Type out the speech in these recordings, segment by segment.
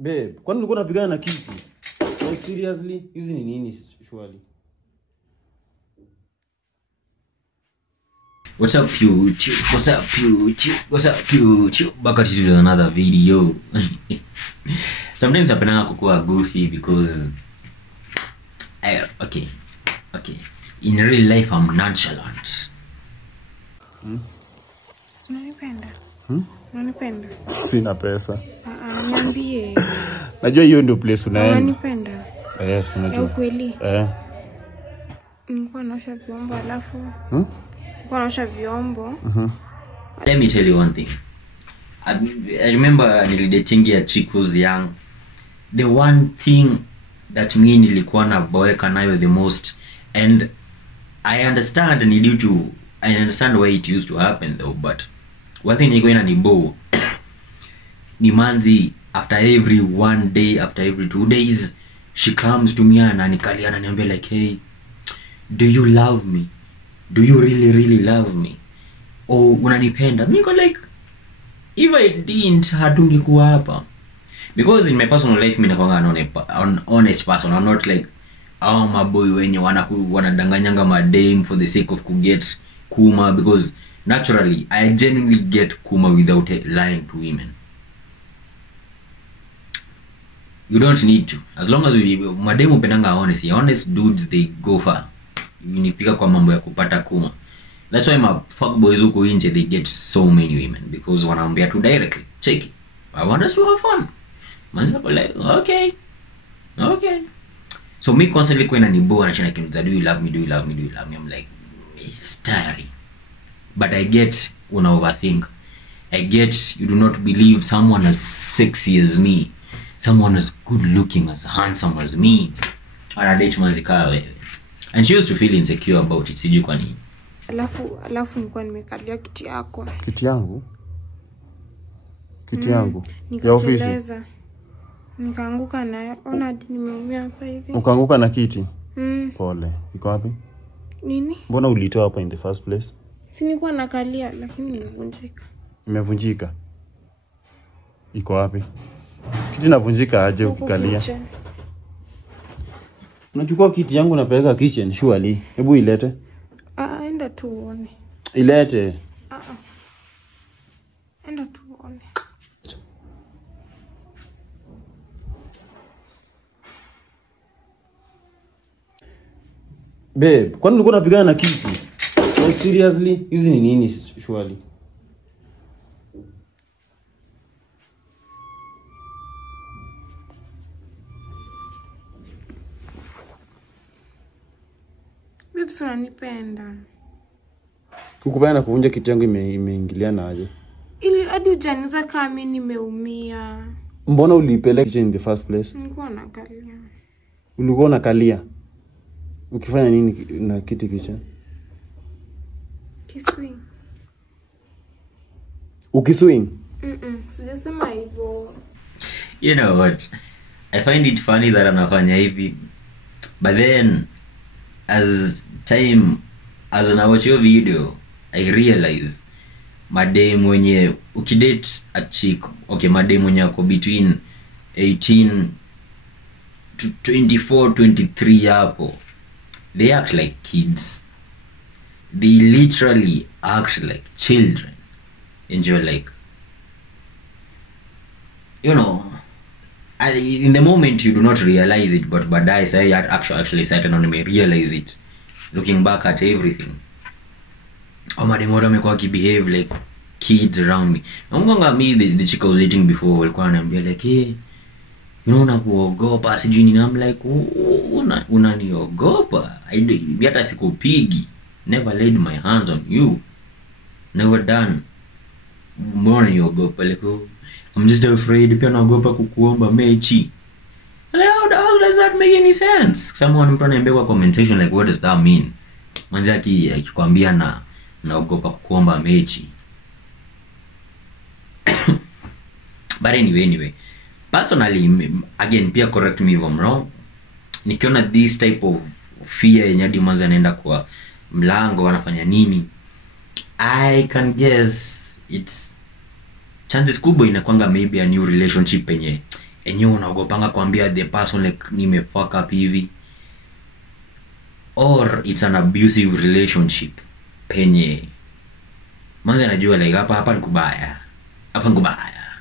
Babe, kwani ulikuwa unapigana na kitu? Like seriously? Hizi ni nini surely? What's up YouTube? What's up YouTube? What's up YouTube? Back at you with another video. Sometimes I'm gonna goofy because okay. In real life I'm nonchalant. Unanipenda? Unanipenda? Sina pesa. Niambie. Najua hiyo ndio place unaenda. Unanipenda? Unajua. Ukweli? Nilikuwa naosha vyombo alafu. Nilikuwa naosha vyombo. Let me tell you one thing. I remember nilidating a chick who's young. The one thing that me nilikuwa na boeka nayo the most, and I understand why it used to happen though, but one thing niko ina ni bow ni manzi, after every one day, after every 2 days, she comes to me and anikalia na niambia like, hey, do you love me? Do you really love me? Or unanipenda? Mimi niko like, if I didn't, hatungekuwa hapa. Because in my personal life mimi nakuanga an honest person. I'm not like my boy wenye wanadanganyanga madame for the sake of kuget kuma, because naturally I genuinely get kuma without lying to women. You don't need to, as long as madame upendanga honest dudes, they go far. Nipika kwa mambo ya kupata kuma. That's why my fuckboys huko nje, they get so many women, because wanaambia tu directly, check it, I want us to have fun. Man's like, okay. So me constantly kwenda ni boa na shina kimza, do you love me? I'm like, it's tiring. But I get una overthink. I get you do not believe someone as sexy as me, someone as good looking, as handsome as me, anadate manzika wewe. And she used to feel insecure about it. Sijui kwa nini. Alafu nilikuwa nimekalia kiti yako. Kiti yangu? Ya ofisi. Nikaanguka nayo. Ona hadi nimeumia hapa hivi. Ukaanguka na kiti? Pole. Iko wapi? Nini? Mbona ulitoa hapa in the first place? Si nilikuwa nakalia lakini imevunjika. Imevunjika? Iko wapi? Kiti inavunjika aje ukikalia? Unachukua kiti yangu napeleka kitchen surely. Hebu ilete. Enda tu uone. Ilete. Enda tu uone. Babe, kwani ulikuwa unapigana na kitu? Like seriously? Hizi ni nini surely? Babe, unanipenda. Kukubana na kuvunja kiti yangu imeingiliana aje? Ili hadi hujaniuliza kama mimi nimeumia. Mbona ulipeleka kitchen in the first place? Nilikuwa nakalia. Ulikuwa unakalia? Ukifanya nini na kiti kitchen? Kiswing. Ukiswing? Sijasema hivyo. You know what? I find it funny that anafanya hivi. But then as I watch your video, I realize madame mwenye ukidate a chick, okay, madame mwenye ako between 18 to 24, 23 hapo, they act like kids. They literally act like children. And you're like, you know, in the moment you do not realize it, but I say actually certain on me realize it looking back at everything. Madame wamekuwa behave like kids around me. Namunga me the chick I was dating before walikuwa wananiambia like, hey, you know, unakuogopa sijui nini. I'm like, unaniogopa? Hata sikupigi. Never laid my hands on you. Never done. Mbona niogopa? Like, I'm just afraid. Pia naogopa kukuomba mechi. Like, how does that make any sense? Someone mtu ananiambia kwa commentation like, what does that mean? Manzi akikwambia naogopa kukuomba mechi. But anyway, personally, again, pia correct me if I'm wrong, nikiona this type of fear yenye hadi manzi anaenda kwa mlango wanafanya nini, I can guess it's chances kubwa inakwanga maybe a new relationship penye enyewe unaogopanga kuambia the person like nimefuck up hivi, or it's an abusive relationship penye manze anajua like hapa ni kubaya, hapa ni kubaya,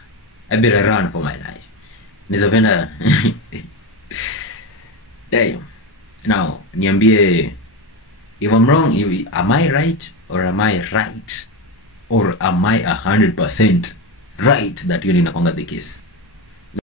I better run for my life. Nizapenda damn. Now niambie, if I'm wrong, am I right or am I right, or am I 100% right that yun inakwanga the case?